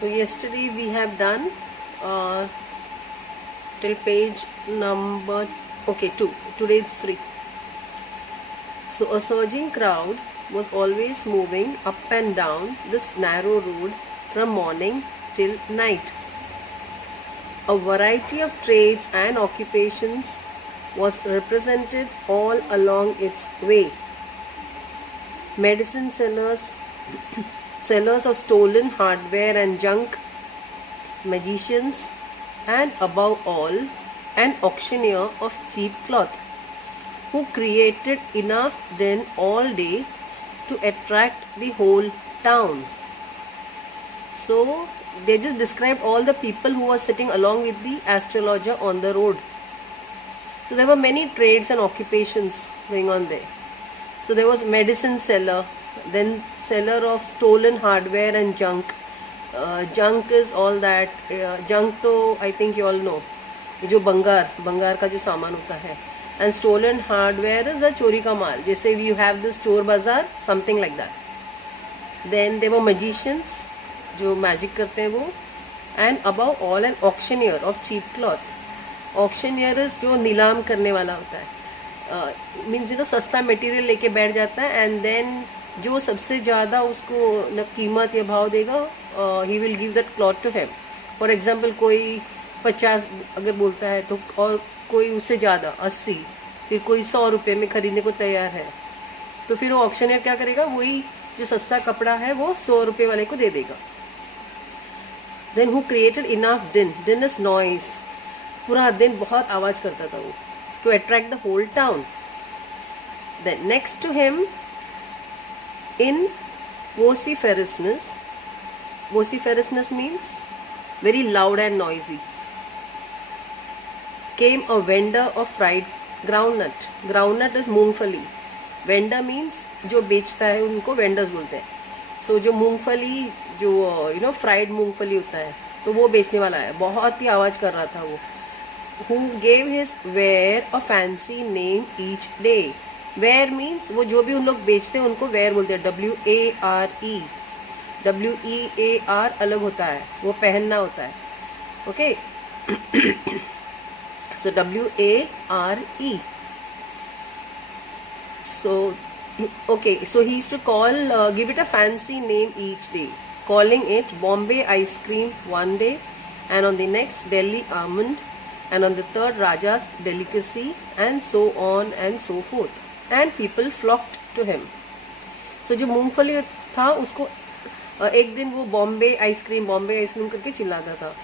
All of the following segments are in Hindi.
So yesterday we have done till page number 2. Today it's 3. So a surging crowd was always moving up and down this narrow road from morning till night. A variety of trades and occupations was represented all along its way. Medicine sellers, sellers of stolen hardware and junk, magicians, and above all, an auctioneer of cheap cloth, who created enough din all day to attract the whole town. So they just described all the people who were sitting along with the astrologer on the road. So there were many trades and occupations going on there. So there was medicine seller, then seller of stolen hardware and junk. Junk is all that. Junk तो I think you all know. ये जो बंगार का जो सामान होता है. And stolen hardware is the चोरी का माल. जैसे you have this चोर बाजार, something like that. Then there were magicians, जो magic करते हैं वो. And above all an auctioneer of cheap cloth. Auctioneer is जो नीलाम करने वाला होता है. मीन्स जो सस्ता मटेरियल लेके बैठ जाता है एंड देन जो सबसे ज़्यादा उसको न कीमत या भाव देगा he will give that cloth to him. For example कोई 50 अगर बोलता है तो और कोई उससे ज़्यादा 80, फिर कोई 100 रुपये में खरीदने को तैयार है, तो फिर वो ऑक्शनर क्या करेगा, वही जो सस्ता कपड़ा है वो 100 रुपये वाले को दे देगा. देन हु क्रिएटेड इनफ दिन. दिन इज नॉइज. पूरा दिन बहुत आवाज़ करता था वो, to attract the whole town. Then next to him in vociferousness means very loud and noisy, came a vendor of fried groundnut. Groundnut is मूंगफली. Vendor means जो बेचता है उनको vendors बोलते हैं. So जो मूंगफली जो फ्राइड मूंगफली होता है तो वो बेचने वाला है. बहुत ही आवाज़ कर रहा था वो. Who gave his ware a fancy name each day. Ware means वो जो भी उन लोग बेचते हैं उनको ware बोलते हैं. WARE. WEAR अलग होता है, वो पहनना होता है. Okay. So WARE. So okay, so he used to call, give it a fancy name each day, calling it Bombay ice cream one day, and on the next Delhi almond, and on the third Raja's delicacy, and so on and so forth. And people flocked to him. So जो मूंगफली था उसको एक दिन वो बॉम्बे आइसक्रीम करके चिल्लाता था.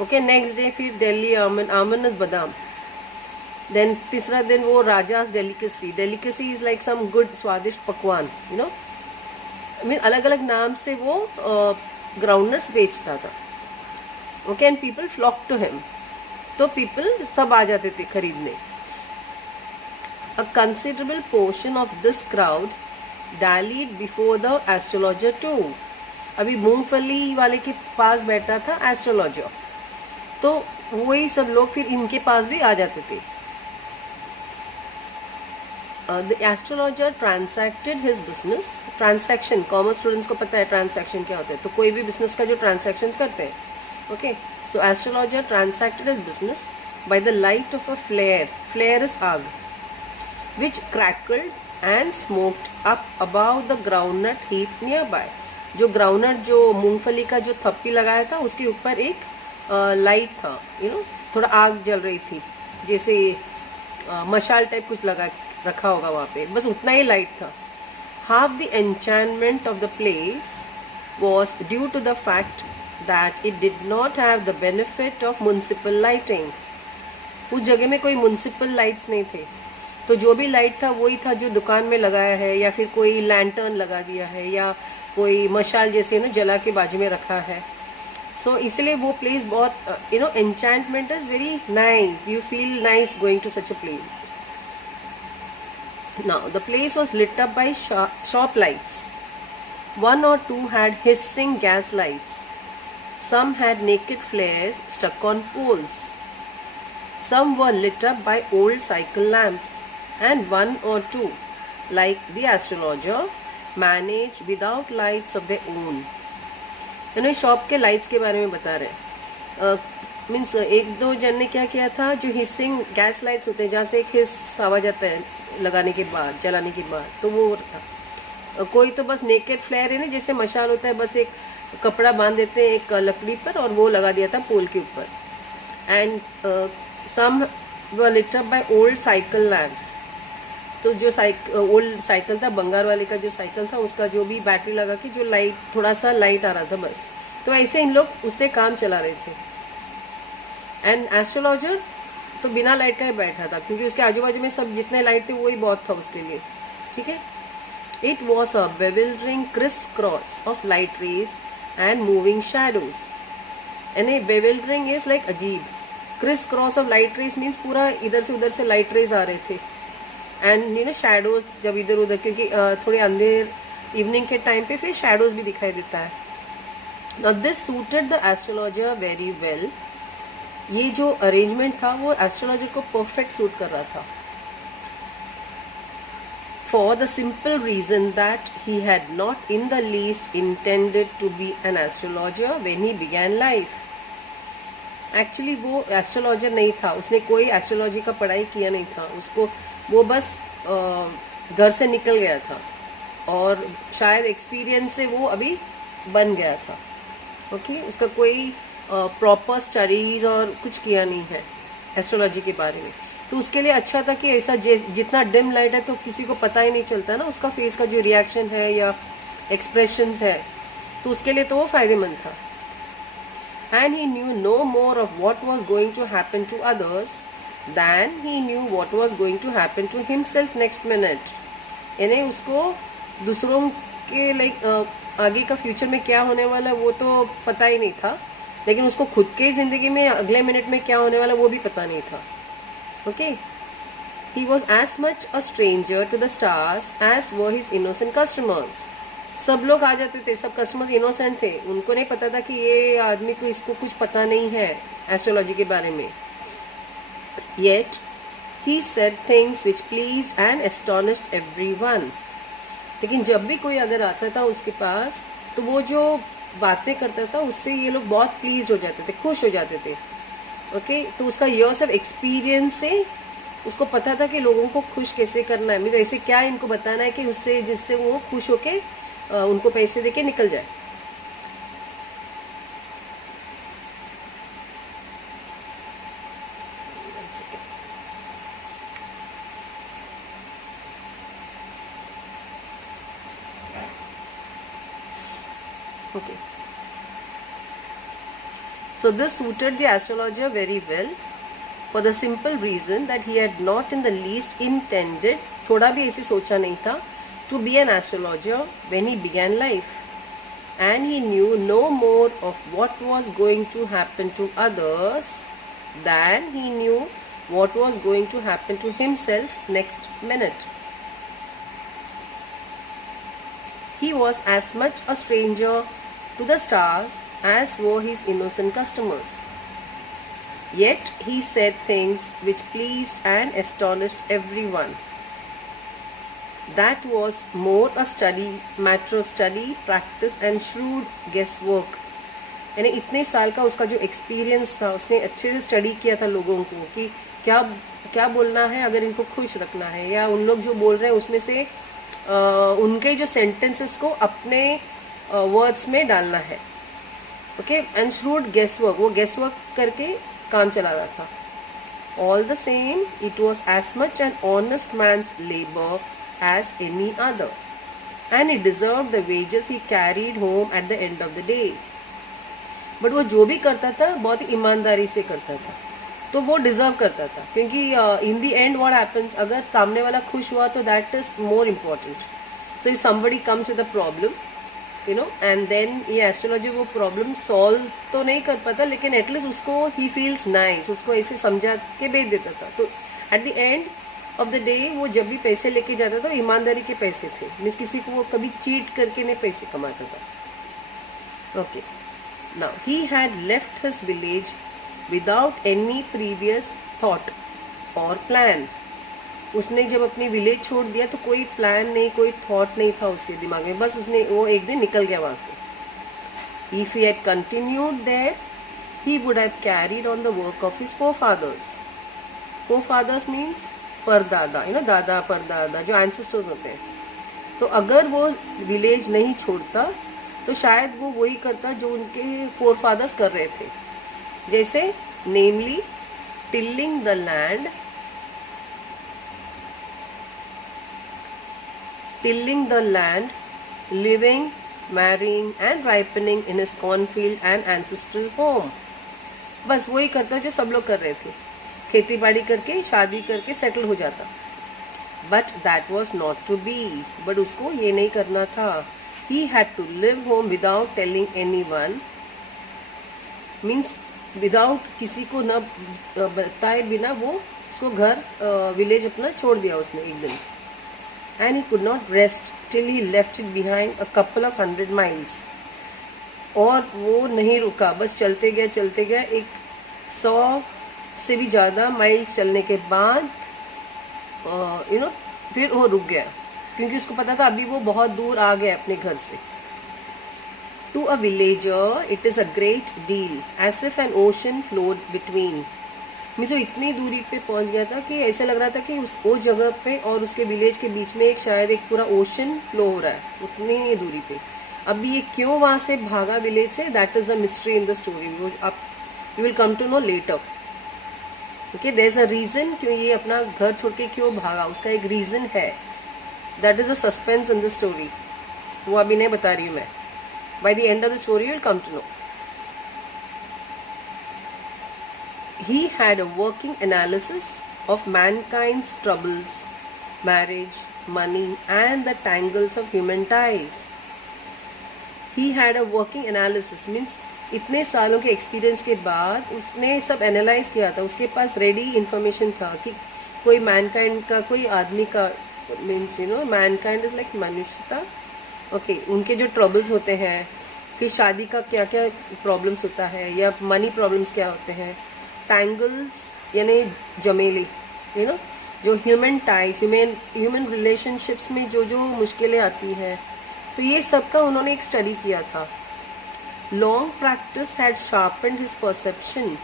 ओके. नेक्स्ट डे फिर दिल्ली आमन इज बादाम. देन तीसरा दिन वो raja's delicacy is like some good स्वादिष्ट पकवान. मीन अलग अलग नाम से वो ग्राउंडनट्स बेचता था. Okay. And people flock to him. तो पीपल सब आ जाते थे खरीदने. A considerable portion of this crowd dallied before the astrologer too. अभी मूंगफली वाले के पास बैठा था एस्ट्रोलॉजर, तो वही सब लोग फिर इनके पास भी आ जाते थे. The astrologer transacted his business. Transaction, commerce students को पता है ट्रांसैक्शन क्या होता है. तो कोई भी बिजनेस का जो ट्रांसैक्शन करते हैं. Okay. So astrologer transacted his business by the light of a flare. Flare is आग, which crackled and smoked up above the groundnut heap nearby. जो groundnut जो मूंगफली का जो थप्पी लगाया था उसके ऊपर एक लाइट था. थोड़ा आग जल रही थी, जैसे मशाल टाइप कुछ लगा रखा होगा वहाँ पे, बस उतना ही लाइट था. Half the enchantment of the place was due to the fact that it did not have the benefit of municipal lighting. उस जगह में कोई म्यूनिसिपल लाइट्स नहीं थे, तो जो भी लाइट था वही था जो दुकान में लगाया है, या फिर कोई लैंटर्न लगा दिया है, या कोई मशाल जैसे जला के बाजू में रखा है. सो इसलिए वो प्लेस बहुत enchantment is very nice. You feel nice going to such a place. Now the place was lit up by shop lights. One or two had hissing gas lights. Some had naked flares stuck on poles. Some were lit up by old cycle lamps, and one or two, like the astrologer, managed without lights of their own. इन्होंने शॉप के लाइट्स के बारे में बता रहे हैं। मीन्स एक दो जन ने क्या किया था, जो हिसिंग गैस लाइट्स होते हैं जहाँ से एक हिस आवाज आता है लगाने के बाद, जलाने के बाद, तो वो था। कोई तो बस नेकेड फ्लेयर है ना, जैसे मशाल होता है, बस एक कपड़ा बांध देते हैं एक लकड़ी पर और वो लगा दिया था पोल के ऊपर। And some were lit up by old cycle lamps. तो जो ओल्ड साइकिल था, बंगार वाले का जो साइकिल था, उसका जो भी बैटरी लगा के जो लाइट, थोड़ा सा लाइट आ रहा था बस, तो ऐसे इन लोग उससे काम चला रहे थे। एंड एस्ट्रोलॉजर तो बिना लाइट का ही बैठा था, क्योंकि उसके आजू बाजू में सब जितने लाइट थे वही बहुत था उसके लिए, ठीक है। It was a bewildering criss-cross of light rays and moving shadows. यानी bewildering is like अजीब, criss-cross of light rays means पूरा इधर से उधर से लाइट रेज आ रहे थे। एंड यू नो शैडोज जब इधर उधर, क्योंकि थोड़े अंधेर इवनिंग के टाइम पे फिर शैडोज भी दिखाई देता है। Now this suited the astrologer very well. ये जो अरेंजमेंट था वो एस्ट्रोलॉजर को परफेक्ट सूट कर रहा था। For the simple reason that he had not in the least intended to be an astrologer when he began life. Actually वो एस्ट्रोलॉजर नहीं था, उसने कोई एस्ट्रोलॉजी का पढ़ाई किया नहीं था, उसको वो बस घर से निकल गया था और शायद एक्सपीरियंस से वो अभी बन गया था। ओके, उसका कोई प्रॉपर स्टडीज और कुछ किया नहीं है एस्ट्रोलॉजी के बारे में। तो उसके लिए अच्छा था कि ऐसा जितना डिम लाइट है तो किसी को पता ही नहीं चलता ना उसका फेस का जो रिएक्शन है या एक्सप्रेशंस है, तो उसके लिए तो वो फायदेमंद था। And he knew no more of what was going to happen to others than he knew what was going to happen to himself next minute. यानी उसको दूसरों के आगे का फ्यूचर में क्या होने वाला है वो तो पता ही नहीं था, लेकिन उसको खुद के जिंदगी में अगले मिनट में क्या होने वाला वो भी पता नहीं था। Okay, he was as much a stranger to the stars as were his innocent customers. सब लोग आ जाते थे, सब कस्टमर्स इनोसेंट थे, उनको नहीं पता था कि ये आदमी को इसको कुछ पता नहीं है एस्ट्रोलॉजी के बारे में। Yet he said things which pleased and astonished everyone. लेकिन जब भी कोई अगर आता था उसके पास, तो वो जो बातें करता था उससे ये लोग बहुत प्लीज हो जाते थे, खुश हो जाते थे। ओके, तो उसका इयर्स ऑफ एक्सपीरियंस से उसको पता था कि लोगों को खुश कैसे करना है, मीन्स ऐसे क्या इनको बताना है कि उससे जिससे वो खुश होके उनको पैसे देके निकल जाए। Okay. So this suited the astrologer very well for the simple reason that he had not in the least intended, थोड़ा भी ऐसे सोचा नहीं था, to be an astrologer when he began life. And he knew no more of what was going to happen to others than he knew what was going to happen to himself next minute. He was as much a stranger to the stars as were his innocent customers. Yet he said things which pleased and astonished everyone. That was more a matter of study, practice and shrewd guesswork. यानी इतने साल का उसका जो एक्सपीरियंस था, उसने अच्छे से स्टडी किया था लोगों को कि क्या क्या बोलना है अगर इनको खुश रखना है, या उन लोग जो बोल रहे हैं उसमें से उनके जो सेंटेंसेस को अपने वर्ड्स में डालना है। ओके, एंड श्रूड गेसवर्क, वो गेसवर्क करके काम चला रहा था। All the same it was as much an honest man's labour as any other and it deserve the wages he carried home at the end of the day. But वो जो भी करता था बहुत ईमानदारी से करता था, तो वो डिजर्व करता था, क्योंकि in the end what happens, अगर सामने वाला खुश हुआ तो that is more important. So if somebody comes with a problem, you know, and then ये एस्ट्रोलॉजी वो प्रॉब्लम सॉल्व तो नहीं कर पाता, लेकिन एटलीस्ट उसको ही फील्स नाइस, उसको ऐसे समझा के भेज देता था। तो eight the end of the day वो जब भी पैसे लेके जाता था ईमानदारी के पैसे थे, मीन्स किसी को वो कभी चीट करके नहीं पैसे कमाता था। Okay, now he had left his village without any previous thought और प्लान। उसने जब अपनी विलेज छोड़ दिया तो कोई प्लान नहीं, कोई थॉट नहीं था उसके दिमाग में, बस उसने वो एक दिन निकल गया वहां से। If he had continued there, he would have carried on the work of his forefathers. Forefathers means परदादा, दादा परदादा जो ancestors होते हैं. तो अगर वो विलेज नहीं छोड़ता तो शायद वो वही करता जो उनके forefathers कर रहे थे. जैसे namely tilling the land, living, marrying and ripening in his cornfield and ancestral home. बस वही करता जो सब लोग कर रहे थे, खेती बाड़ी करके शादी करके सेटल हो जाता. But that was not to be. But उसको ये नहीं करना था. He had to leave home without telling anyone, means without किसी को न बताए बिना वो उसको घर विलेज अपना छोड़ दिया उसने एक दिन. And he could not rest till he left it behind a couple of 100 miles. और वो नहीं रुका, बस चलते गया. 100 से भी ज़्यादा माइल्स चलने के बाद फिर वो रुक गया, क्योंकि उसको पता था अभी वो बहुत दूर आ गया अपने घर से. To a villager, it is a great deal, as if an ocean flowed between. Means वो इतनी दूरी पे पहुंच गया था कि ऐसा लग रहा था कि वो जगह पे और उसके विलेज के बीच में शायद एक पूरा ओशन फ्लो हो रहा है, उतनी दूरी पे. अभी ये क्यों वहाँ से भागा विलेज से, that is a mystery in the story. वो आप you will come to know later. Okay, there is a reason क्यों ये अपना घर छोड़ के क्यों भागा, उसका एक रीजन है. That is a suspense in the story. वो अभी नहीं बता रही हूँ मैं. By the end of the story you will come to know. He had a working analysis of mankind's troubles, marriage, money, and the tangles of human ties. He had a working analysis means इतने सालों के एक्सपीरियंस के बाद उसने सब एनालाइज किया था. उसके पास रेडी इंफॉर्मेशन था कि कोई मैनकाइंड का, कोई आदमी का, मीन्स मैनकाइंड इज लाइक मनुष्यता. ओके, उनके जो ट्रबल्स होते हैं कि शादी का क्या क्या प्रॉब्लम्स होता है या मनी प्रॉब्लम्स क्या होते हैं. टैंगल्स यानी जमेले, जो ह्यूमन टाइज, ह्यूमन रिलेशनशिप्स में जो जो मुश्किलें आती हैं, तो ये सब का उन्होंने एक स्टडी किया था. Long practice had sharpened his perception.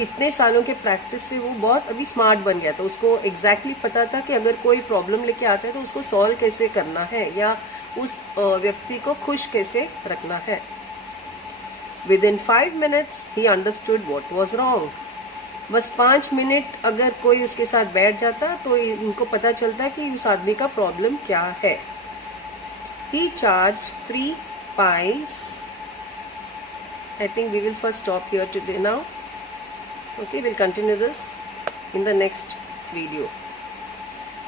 इतने सालों के प्रैक्टिस से वो बहुत अभी स्मार्ट बन गया था. उसको एग्जैक्टली पता था कि अगर कोई प्रॉब्लम लेके आता है तो उसको सॉल्व कैसे करना है या उस व्यक्ति को खुश कैसे रखना है. Within 5 minutes he understood what was wrong. बस 5 मिनट अगर कोई उसके साथ बैठ जाता तो इनको पता चलता कि उस आदमी का प्रॉब्लम क्या है. He charged 3 pies. I think we will first stop here today now. Okay, we'll continue this in the next video.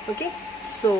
Okay, so